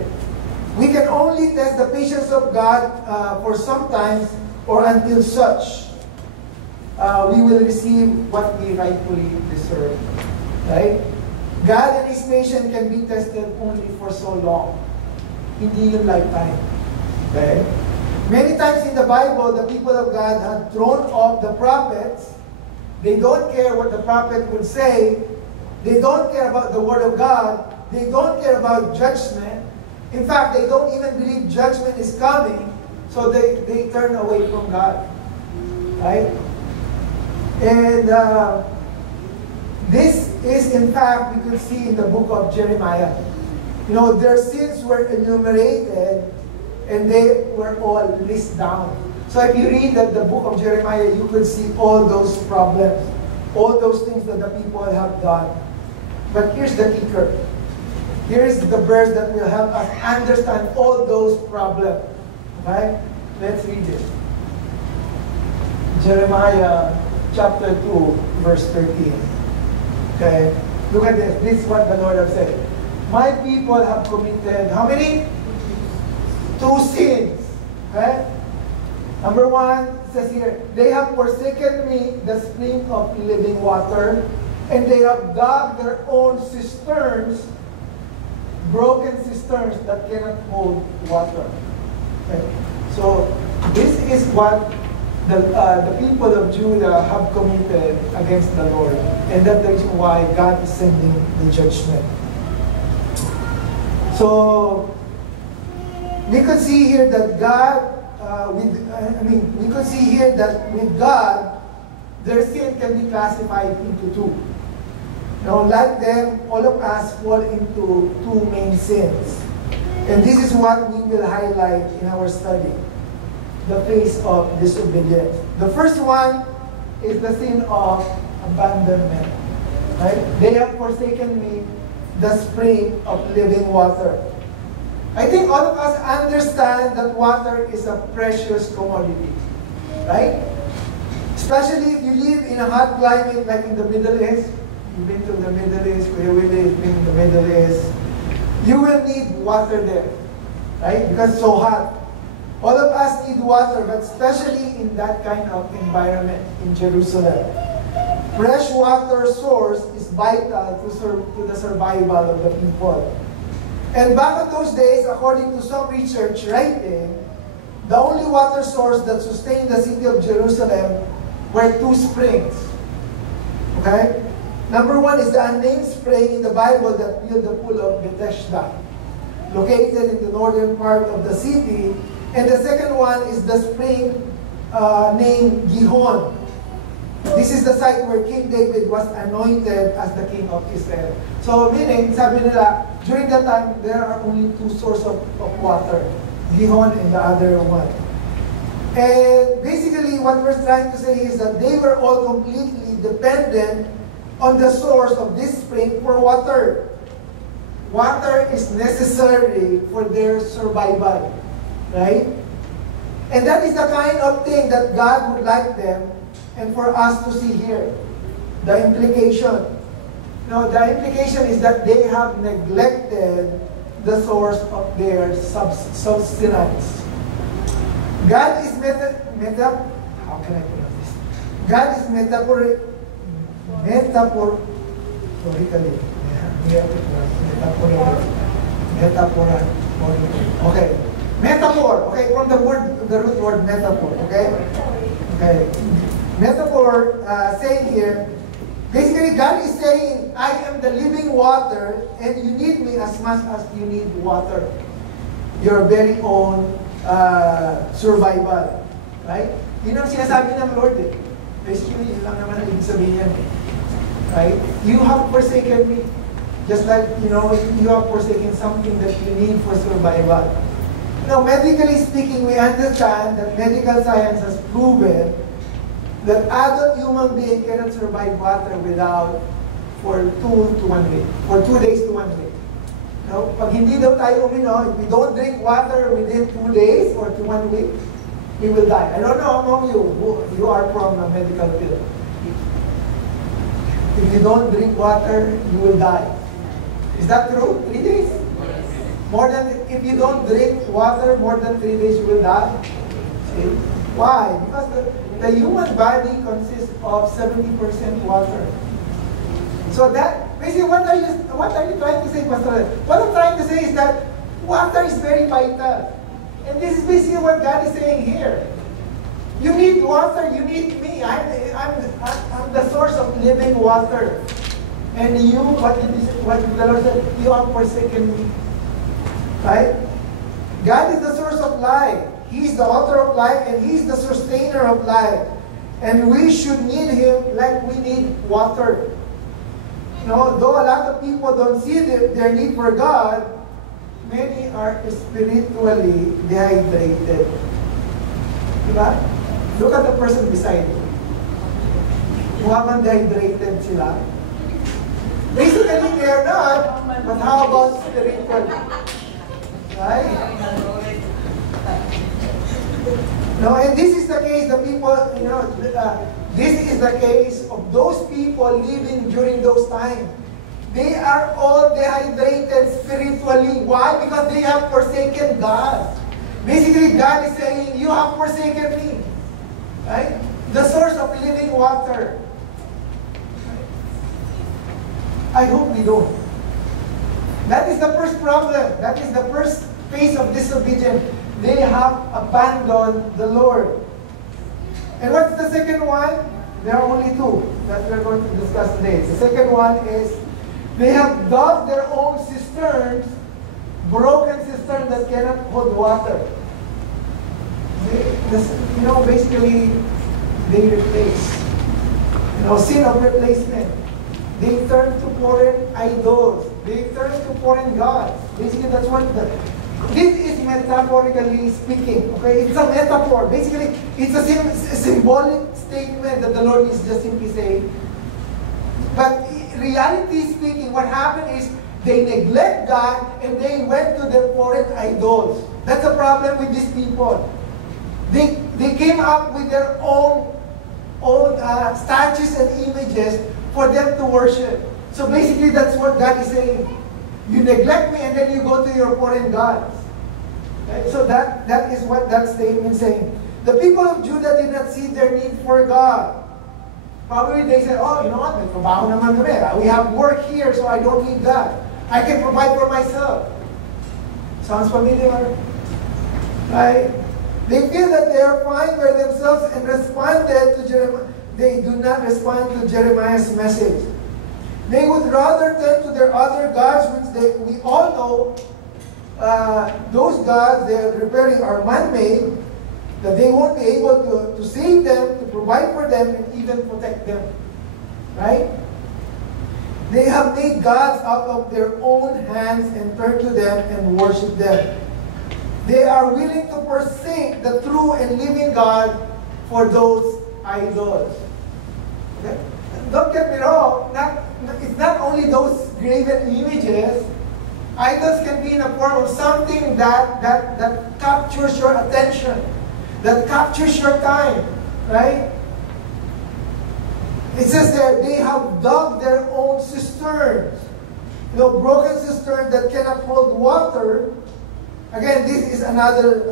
We can only test the patience of God for sometimes or until such we will receive what we rightfully deserve. Right? God and His patience can be tested only for so long. Hindi yung lifetime. Okay? Many times in the Bible, the people of God have thrown off the prophets. They don't care what the prophet would say. They don't care about the Word of God. They don't care about judgment. In fact, they don't even believe judgment is coming. So they turn away from God. Right? And this is, in fact, we could see in the book of Jeremiah. Their sins were enumerated and they were all listed down. So if you read the book of Jeremiah, you could see all those problems, all those things that the people have done. But here's the kicker. Here's the verse that will help us understand all those problems. Okay? Let's read it. Jeremiah chapter 2, verse 13. Okay? Look at this. This is what the Lord has said. My people have committed how many? 2 sins. Okay? Number 1, it says here, they have forsaken me, the spring of living water, and they have dug their own cisterns, broken cisterns that cannot hold water. Okay? So, this is what the people of Judah have committed against the Lord. And that's the reason why God is sending the judgment. So, we could see here that we could see here that with God, their sin can be classified into 2. Like them, all of us fall into two main sins. And this is what we will highlight in our study. The face of disobedience. The first one is the sin of abandonment. Right? They have forsaken me, the spring of living water. I think all of us understand that water is a precious commodity. Right? Especially if you live in a hot climate like in the Middle East. You've been to the Middle East, Kuya Willie has been in the Middle East. You will need water there, right? Because it's so hot. All of us need water, but especially in that kind of environment in Jerusalem. Fresh water source is vital to the survival of the people. And back in those days, according to some research writing, the only water source that sustained the city of Jerusalem were two springs. Okay? Number one is the unnamed spring in the Bible that filled the pool of Bethesda, located in the northern part of the city. And the second one is the spring named Gihon. This is the site where King David was anointed as the king of Israel. So meaning, sabi nila, during that time, there are only two sources of water, Gihon and the other one. And basically, what we're trying to say is that they were all completely dependent on the source of this spring for water. Water is necessary for their survival, right? And that is the kind of thing that God would like them and for us to see here. The implication. The implication is that they have neglected the source of their sustenance. God is how can I pronounce this? God is metaphorically. Okay. Metaphor. Okay, from the root word metaphor. Okay. Okay. Metaphor saying here, basically God is saying, I am the living water, and you need me as much as you need water. Your very own survival. Right? Yun ang sinasabi ng Lord eh. Basically, yun lang naman ang ibig sabihin yan eh. Right? You have forsaken me. Just like, you have forsaken something that you need for survival. Now, medically speaking, we understand that medical science has proven that adult human being cannot survive water for 2 to 1 week. For 2 days to 1 week. Pag hindi daw tayo uminom, if we don't drink water within 2 days or to 1 week, we will die. I don't know among you who are from a medical field. If you don't drink water, you will die. Is that true? 3 days? If you don't drink water more than 3 days, you will die. See? Why? Because the human body consists of 70% water. So that, basically, what are you trying to say, Pastor? What I'm trying to say is that water is very vital. And this is basically what God is saying here. You need water, you need me. I'm the source of living water. And you, what the Lord said, you have forsaken me. Right? God is the source of life. He's the author of life, and He's the sustainer of life. And we should need Him like we need water. Though a lot of people don't see their need for God, many are spiritually dehydrated. Diba? Look at the person beside you. Mukhang dehydrated sila. Basically, they are not, but how about spiritually? Right? And this is the case, the people, this is the case of those people living during those times. They are all dehydrated spiritually. Why? Because they have forsaken God. Basically, God is saying, you have forsaken me. Right? The source of living water. I hope we don't. That is the first problem. That is the first phase of disobedience. They have abandoned the Lord. And what's the second one? There are only two that we're going to discuss today. The second one is they have dug their own cisterns, broken cisterns that cannot hold water. Basically, they replace. Sin of replacement. They turned to foreign idols. They turned to foreign gods. Basically, that's what this is metaphorically speaking. Okay, it's a metaphor. Basically, it's a symbolic statement that the Lord is just simply saying. But reality speaking, what happened is they neglect God and they went to their foreign idols. That's the problem with these people. They came up with their own statues and images for them to worship. So basically, that's what God is saying. You neglect me and then you go to your foreign gods. Right? So that is what that statement is saying. The people of Judah did not see their need for God. Probably they said, oh, you know what, may trabaho naman kami. We have work here, so I don't need God. I can provide for myself. Sounds familiar? Right? They feel that they are fine by themselves and responded to Jeremiah. They do not respond to Jeremiah's message. They would rather turn to their other gods, which we all know, those gods they are preparing are man-made, that they won't be able to save them, to provide for them, and even protect them. Right? They have made gods out of their own hands and turn to them and worship them. They are willing to forsake the true and living God for those idols. Okay? Don't get me wrong, it's not only those graven images. Idols can be in the form of something that captures your attention, that captures your time, right? It says there, they have dug their own cisterns. You know, broken cisterns that cannot hold water. Again, this is another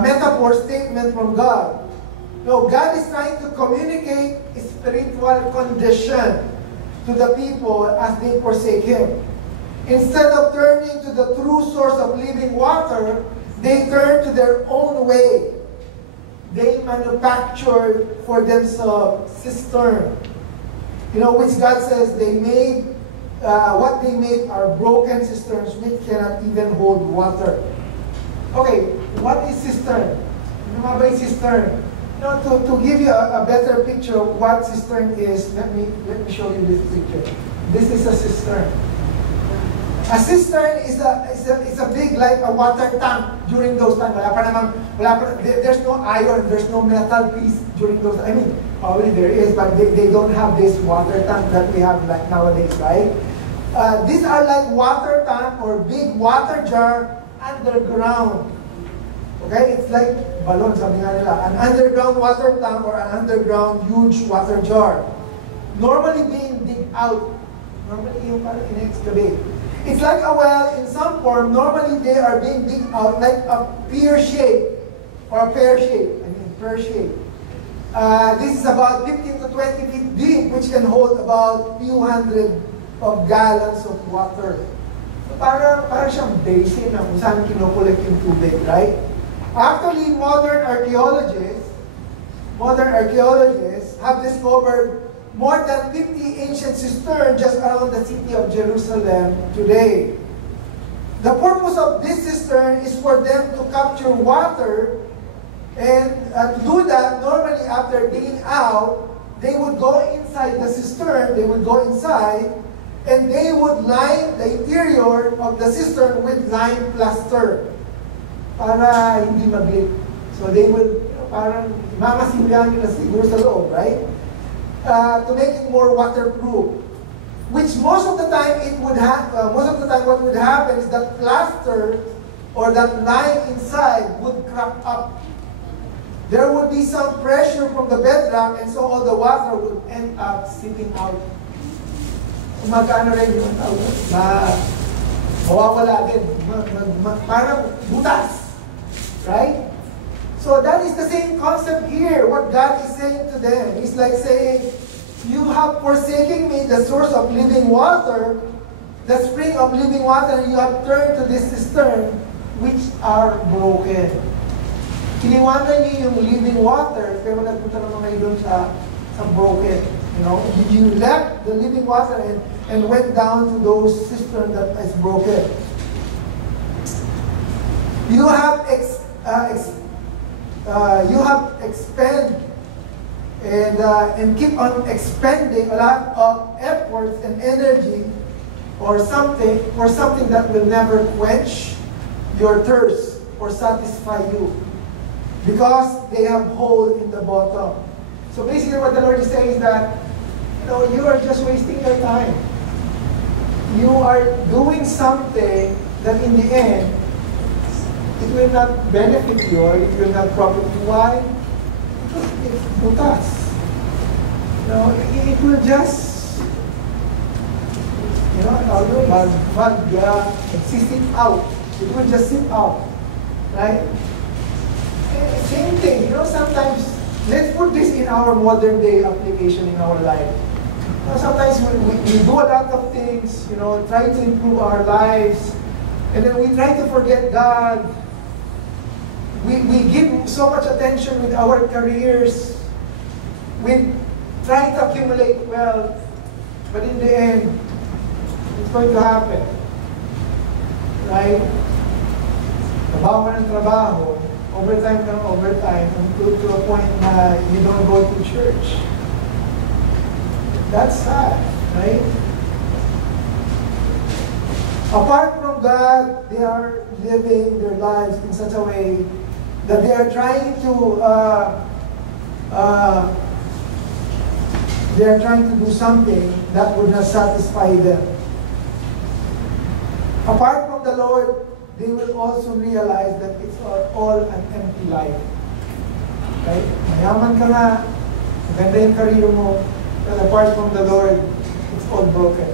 metaphor statement from God. No, God is trying to communicate a spiritual condition to the people as they forsake Him. Instead of turning to the true source of living water, they turn to their own way. They manufactured for themselves cistern. You know, which God says they made, what they made are broken cisterns which cannot even hold water. Okay, what is cistern? Ano nga ba yung cistern? You know, to give you a better picture of what cistern is, let me show you this picture. This is a cistern. A cistern is a big, like a water tank during those times. There's no iron, there's no metal piece during those. I mean, probably there is, but they don't have this water tank that we have like nowadays, right? These are like water tank or big water jar underground. Okay, it's like balloon, sabi nga nila, an underground water tank or an underground huge water jar. Normally being dig out. Normally yung parang in-excavate. It's like a well in some form. Normally they are being dig out like a pear shape or a pear shape. I mean pear shape. This is about 15 to 20 feet deep, which can hold about few hundred of gallons of water. So parang siyang basin na kung saan kinukulik yung tubig, right? Actually, modern archaeologists have discovered more than 50 ancient cisterns just around the city of Jerusalem today. The purpose of this cistern is for them to capture water, and to do that, normally after digging out, they would go inside the cistern, and they would line the interior of the cistern with lime plaster para hindi mag-leak. So they would, parang mamasimbihan nila siguro sa loob, right? To make it more waterproof. Which most of the time what would happen is that plaster or that lime inside would crack up. There would be some pressure from the bedrock, and so all the water would end up seeping out. Magkano rin yung tawag? Mawawala din. Parang butas. Right? So that is the same concept here. What God is saying to them. He's like saying, you have forsaken me, the source of living water, the spring of living water, and you have turned to this cistern, which are broken. Kiniwanan niyo yung living water, pero nagpunta naman kayo doon sa broken. You know, you left the living water and went down to those cisterns that is broken. You have and keep on expending a lot of efforts and energy or something that will never quench your thirst or satisfy you, because they have hole in the bottom. So basically what the Lord is saying is that, you are just wasting your time. You are doing something that in the end, it will not benefit you or it will not profit you. Why? Because it's butas. It will just, sit out. It will just sit out. Right? Same thing. Sometimes, let's put this in our modern day application in our life. Sometimes we do a lot of things, try to improve our lives, and then we try to forget God. We give so much attention with our careers. We try to accumulate wealth, but in the end, it's going to happen. Right? Trabaho ka ng trabaho, overtime ka ng overtime, to a point na you don't go to church. That's sad, right? Apart from God, they are living their lives in such a way that they are trying to do something that would not satisfy them. Apart from the Lord, they will also realize that it's all an empty life. Right? Mayaman ka na, maganda yung career mo, but apart from the Lord, it's all broken.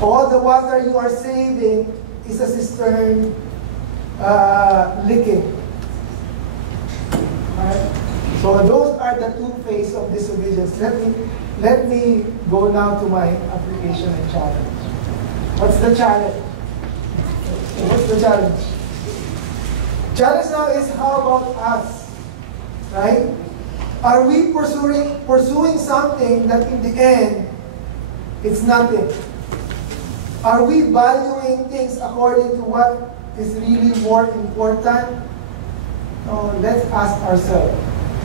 All the water you are saving is a cistern leaking. Right? So those are the two phases of disobedience. Let me go now to my application and challenge. What's the challenge? What's the challenge? Challenge now is, how about us? Right? Are we pursuing something that in the end, it's nothing? Are we valuing things according to what is really more important? No, let's ask ourselves.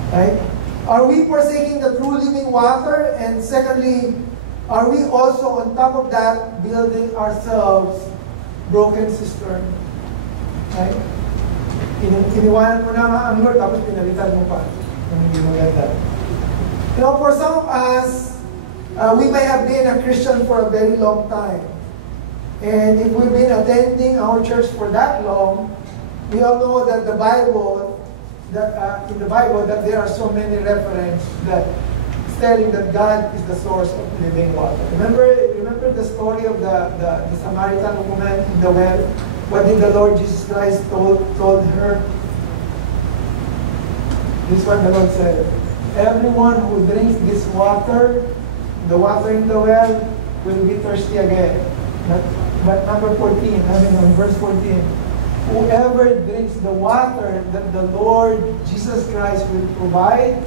Right? Are we forsaking the true living water? And secondly, are we also on top of that building ourselves broken cistern? Right? Iniwanan mo na nga ang Lord, tapos pinalitan mo pa. Hindi maganda. For some of us, we may have been a Christian for a very long time. And if we've been attending our church for that long, we all know that in the Bible that there are so many references that telling that God is the source of living water. Remember the story of the Samaritan woman in the well? What did the Lord Jesus Christ told her? This is what the Lord said. Everyone who drinks this water, the water in the well, will be thirsty again. But number 14, verse 14. Whoever drinks the water that the Lord Jesus Christ will provide,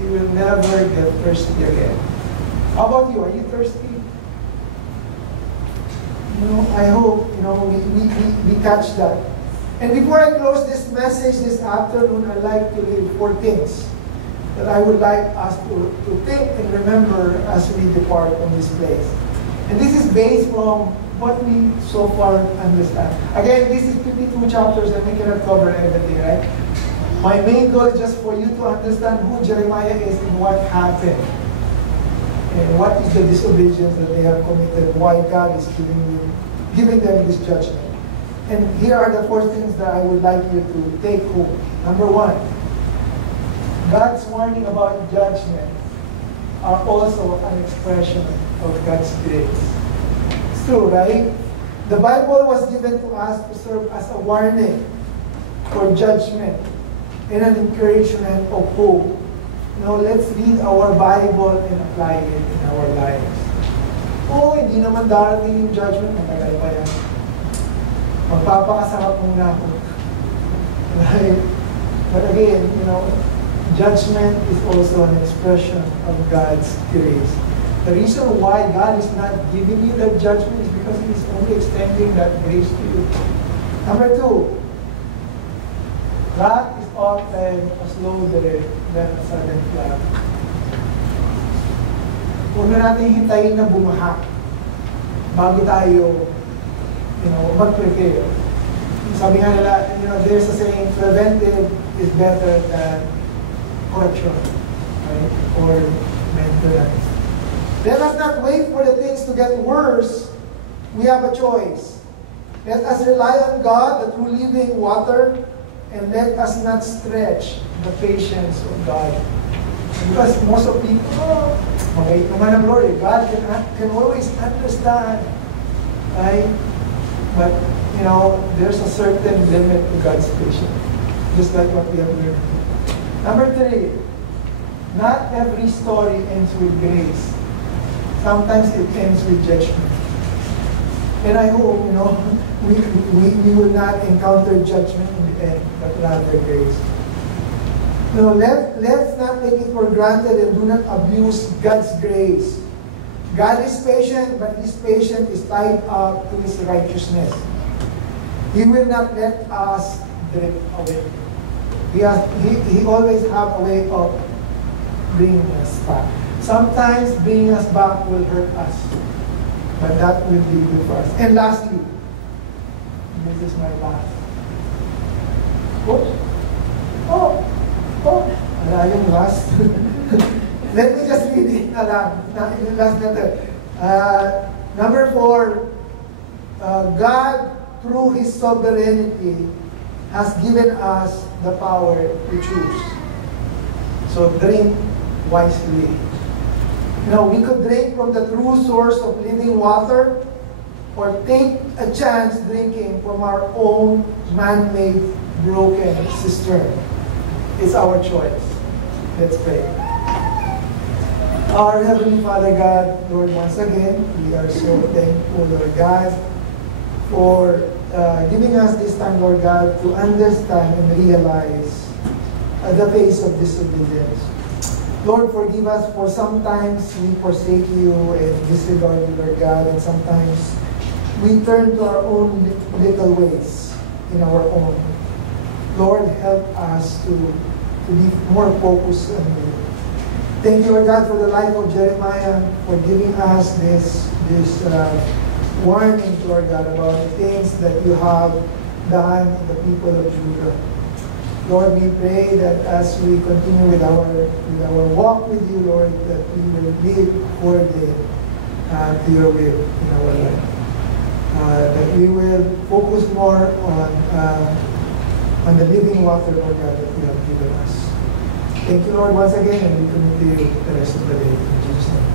he will never get thirsty again. How about you? Are you thirsty? I hope we catch that. And before I close this message this afternoon, I'd like to leave 4 things that I would like us to think and remember as we depart from this place. And this is based from what we so far understand. Again, this is 52 chapters and we cannot cover everything, right? My main goal is just for you to understand who Jeremiah is and what happened. And what is the disobedience that they have committed, why God is giving them this judgment. And here are the 4 things that I would like you to take home. Number 1, God's warning about judgment are also an expression of God's grace. It's true, right? The Bible was given to us to serve as a warning for judgment and an encouragement of hope. Let's read our Bible and apply it in our lives. Hindi naman darating yung judgment, matagal pa yan. Magpapakasarap muna ako. Right? But again, judgment is also an expression of God's grace. The reason why God is not giving you that judgment is because He is only extending that grace to you. Number 2, God is often a slow drip than a sudden flood. Huwag na natin hintayin na bumaha bago tayo, mag-prepare. Sabi nga nila, there's a saying, preventive is better than correction, right? Or maintenance. Let us not wait for the things to get worse. We have a choice. Let us rely on God, the true living water, and let us not stretch the patience of God. Because most of people, mabait naman ang Lord, God can always understand, right? But, there's a certain limit to God's patience. Just like what we have learned. Number 3, not every story ends with grace. Sometimes it ends with judgment. And I hope, we will not encounter judgment in the end, but rather grace. Let's not take it for granted and do not abuse God's grace. God is patient, but His patience is tied up to His righteousness. He will not let us drift away. He always have a way of bringing us back. Sometimes bringing us back will hurt us, but that will be good for us. And lastly, this is my last. Wala yung last. Let me just read it na lang. Yung last letter. Number 4, God, through His sovereignty, has given us the power to choose. So drink wisely. We could drink from the true source of living water, or take a chance drinking from our own man-made broken cistern. It's our choice. Let's pray. Our Heavenly Father God, Lord, once again, we are so thankful, Lord God, for giving us this time, Lord God, to understand and realize the face of disobedience. Lord, forgive us for sometimes we forsake you and disregard you, Lord God, and sometimes we turn to our own little ways in our own. Lord, help us to be more focused on you. Thank you, Lord God, for the life of Jeremiah, for giving us this warning, Lord God, about the things that you have done in the people of Judah. Lord, we pray that as we continue with our walk with you, Lord, that we will live according to your will in our life. That we will focus more on the living water, Lord God, that you have given us. Thank you, Lord, once again, and we commit to you the rest of the day. In Jesus' name.